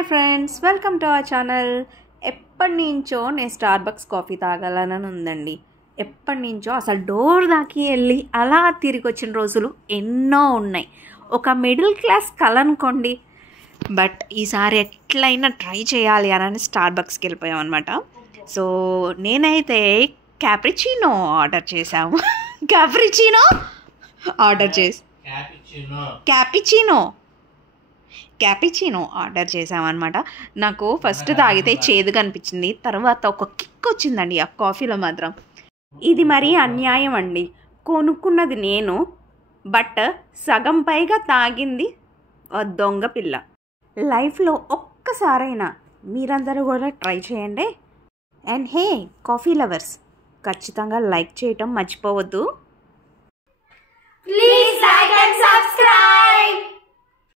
Hi friends, welcome to our channel. ఎప్పటి నుంచో నేను స్టార్బక్స్ కాఫీ తాగాలని ఉందండి. ఎప్పటి నుంచో అసలు డోర్ దాకి వెళ్ళి అలా తిరిగి వచ్చిన రోజులు ఎన్నో ఉన్నాయి. ఒక మిడిల్ క్లాస్ కల అనుకోండి. బట్ ఈసారి ఎట్లయినా ట్రై చేయాలి అని స్టార్బక్స్కి వెళ్ళిపోయాం అనమాట. సో నేనైతే క్యాప్రిచినో ఆర్డర్ చేసాము. క్యాపిచినో ఆర్డర్ చేసామన్నమాట. నాకు ఫస్ట్ తాగితే చేదుగా అనిపించింది, తర్వాత ఒక కిక్ వచ్చిందండి ఆ కాఫీలో మాత్రం. ఇది మరీ అన్యాయం అండి. కొనుక్కున్నది నేను, బట్ సగం పైగా తాగింది దొంగ పిల్ల. లైఫ్లో ఒక్కసారైనా మీరందరూ కూడా ట్రై చేయండి. అండ్ హే కాఫీ లవర్స్, ఖచ్చితంగా లైక్ చేయటం మర్చిపోవద్దు. Please like and